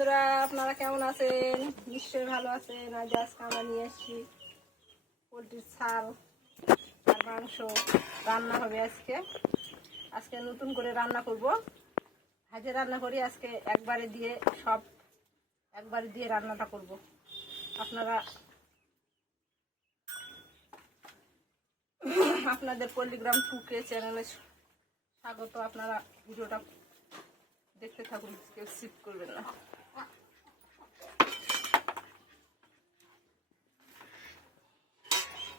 বন্ধুরা, আপনারা কেমন আছেন? নিশ্চয়ই ভালো আছেন। আজ আজকে আমরা নিয়ে এসেছি পোলট্রির ছাল আর মাংস। রান্না হবে আজকে। আজকে নতুন করে রান্না করব। ভাজে রান্না করি, আজকে একবারে দিয়ে সব একবারে দিয়ে রান্নাটা করব। আপনারা আপনাদের পল্লিগ্রাম টুকে চ্যানেলে স্বাগত। আপনারা ভিডিওটা দেখতে থাকুন, কেউ স্কিপ করবেন না।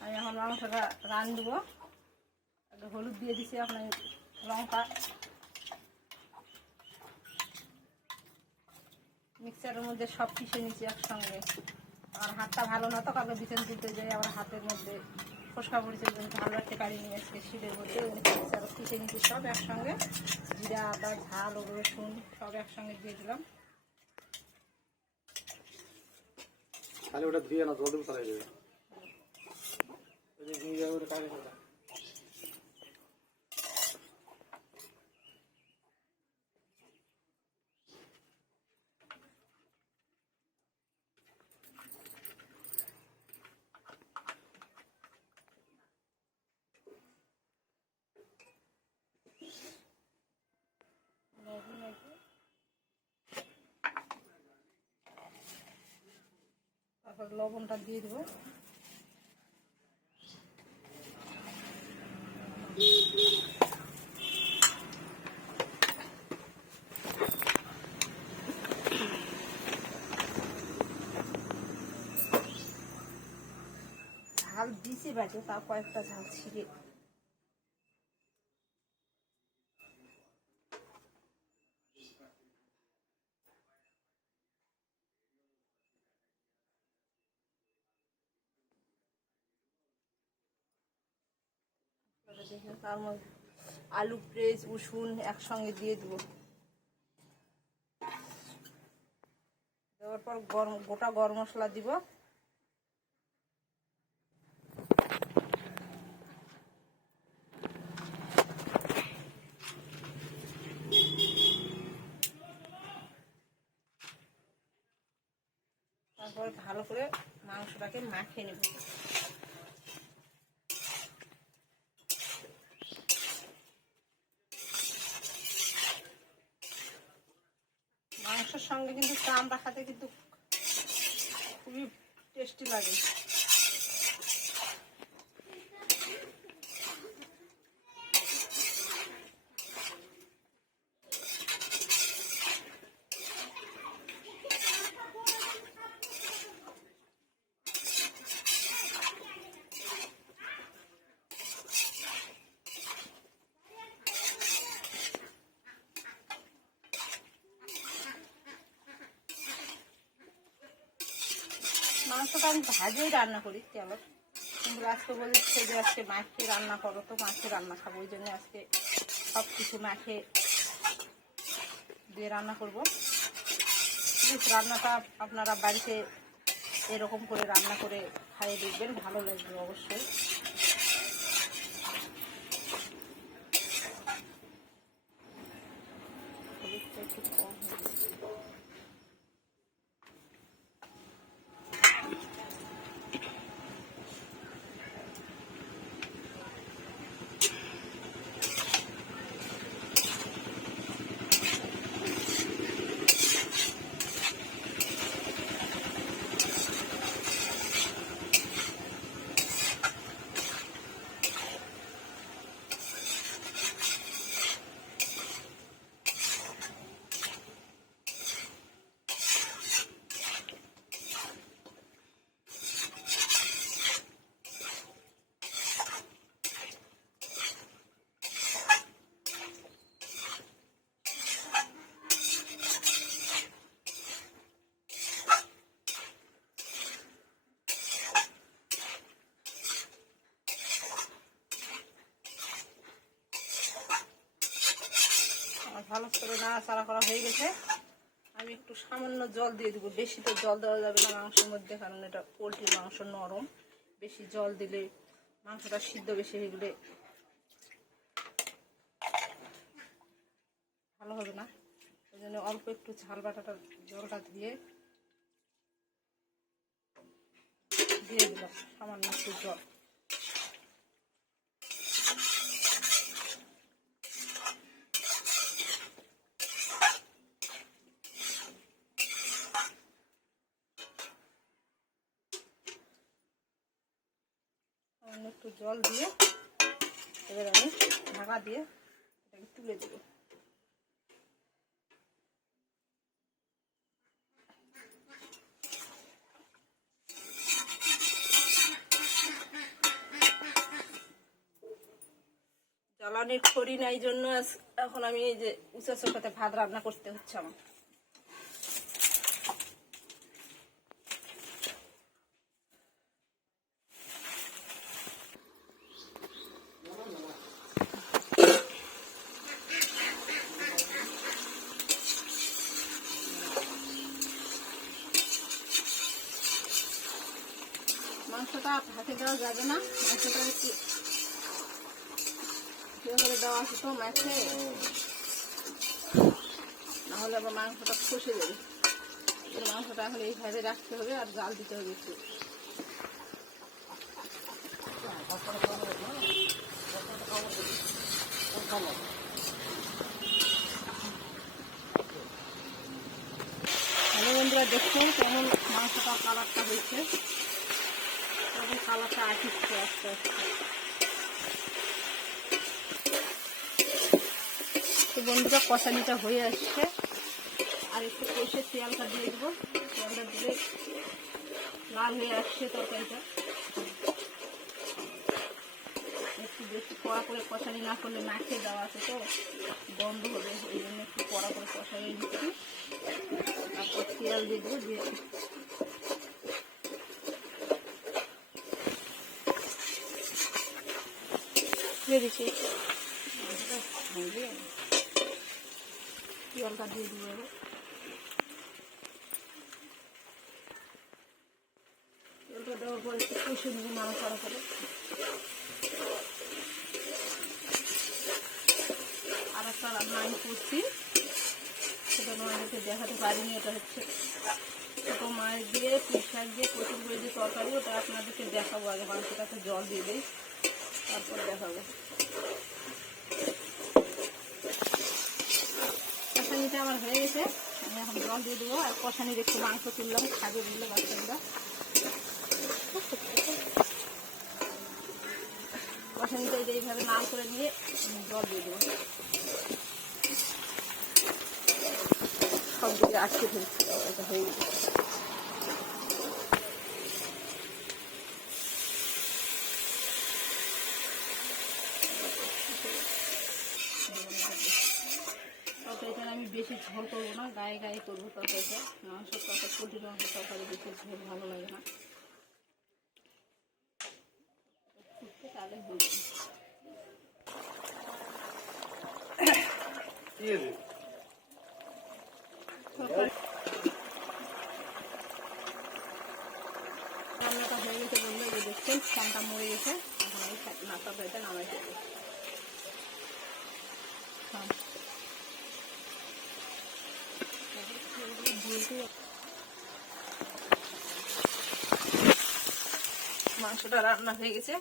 আমি এখন মাংসটা রান দেবো হলুদ দিয়ে দিছি আপনার লঙ্কা। মিক্সারের মধ্যে সব পিষে নিচ্ছি একসঙ্গে। আর হাতটা ভালো না তো কাউকে বিছান তুলতে যাই আমার হাতের মধ্যে ফসকা পড়েছে ভালো একটা গাড়ি নিয়ে আসছে শীতের মধ্যে মিক্সার পিষে নিচ্ছি সব একসঙ্গে। জিরা, আদা, ঝাল, রসুন সব একসঙ্গে দিয়ে দিলাম। তাহলে ওটা ধুয়ে না জল দেবো তাহলে দেবে ওই যে নিয়ে যাবে ওটা কাজে করে দাও। লবণ একটু। তারপর লবণটা দিয়ে দেবো। দিছি বাটে তাও কয়েকটা ঝাল ছিঁড়ে। তার মধ্যে আলু, পেঁয়াজ, রসুন একসঙ্গে দিয়ে দেবো। দেওয়ার পর গরম, গোটা গরম মশলা দিব। তারপর ভালো করে মাংসটাকে মাখিয়ে নেব। মাংসের সঙ্গে কিন্তু চামড়া রাখাতে কিন্তু খুবই টেস্টি লাগে। মাংসটা আমি ভাজেই রান্না করি তেলত কিন্তু আজকে বলেছে যে আজকে মাখে রান্না করো, তো মাছে রান্না খাব, ওই জন্য আজকে সব কিছু মাখে দিয়ে রান্না করব। রান্নাটা আপনারা বাড়িতে এরকম করে রান্না করে খাইয়ে দেখবেন, ভালো লাগবে অবশ্যই হলুদটা একটু কম হয়ে গেছে। আমার ভালো করে নাড়াচাড়া করা হয়ে গেছে। আমি একটু সামান্য জল দিয়ে দেবো। বেশি তো জল দেওয়া যাবে না মাংসের মধ্যে, কারণ এটা পোলট্রির মাংস নরম। বেশি জল দিলে মাংসটা সিদ্ধ বেশি হয়ে গেলে ভালো হবে না। ওই জন্য অল্প একটু ঝাল বাটাটা, জলটা দিয়ে দিয়ে দিলাম সামান্য একটু জল সামান্য একটু জল দিয়ে এবার আমি ঢাকা দিয়ে এটাকে তুলে দেবো। জ্বালানির খড়ি নাই জন্য এখন আমি এই যে উঁচা চোখাতে ভাত রান্না করতে হচ্ছে আমার। মাংসটা হাতে দেওয়া যাবে না। মাংসটা একটু করে দেওয়া আছে মাছে। নাহলে আবার মাংসটা খসে যাবে। মাংসটা এখন এইভাবে রাখতে হবে আর জাল দিতে হবে একটু। হ্যালো বন্ধুরা দেখছেন কেমন মাংসটা কালারটা হয়েছে। কালারটা আসছে আস্তে আস্তে বন্ধুরা, কষানিটা হয়ে আসছে। আর একটু কষে তেলটা দিয়ে দেবো। তেলটা দিলে লাল হয়ে আসছে তরকারিটা। একটু বেশি কড়া করে কষানি না করলে মাছে দেওয়া আছে তো, বন্ধ হবে। এই জন্য একটু কড়া করে কষাই দিচ্ছি তারপর তেল দিয়ে দেবো দিয়ে দিয়ে দিচ্ছি। জলটা দিয়ে দিব জলটা দেওয়ার পর করা। আর একটা রান্না করছি। সেটা তোমাদেরকে দেখাতে পারিনি, এটা হচ্ছে ছোটো মাছ দিয়ে, পুঁই শাক দিয়ে প্রচুর করে দিয়ে তরকারি, ওটা আপনাদেরকে দেখাবো আগে। মাংসটাকে জল দিয়ে দিই। তারপর কষানিটা আমার হয়ে গেছে। আমি এখন জল দিয়ে দেবো। আর কষানির একটু মাংস তুললাম, খাবে বললে বাচ্চারা। কষানিটা এইভাবে নাল করে নিয়ে জল দিয়ে দেবো। সব দিকে আটকে ফেলছি, এটা হয়ে গেছে তরকারিটা আমি বেশি ঝোল করব না গায়ে গায়ে করব তরকারিটা। মাংস তরকারি পোলট্রির মাংস তরকারি বেশি ঝোল ভালো লাগে না। ফুটতে তাহলে হয়ে রান্নাটা হয়ে গেছে দেখছেন ফ্যানটা মরে গেছে। এখন নামাই দেবো হ্যাঁ মাংসটা রান্না হয়ে গেছে।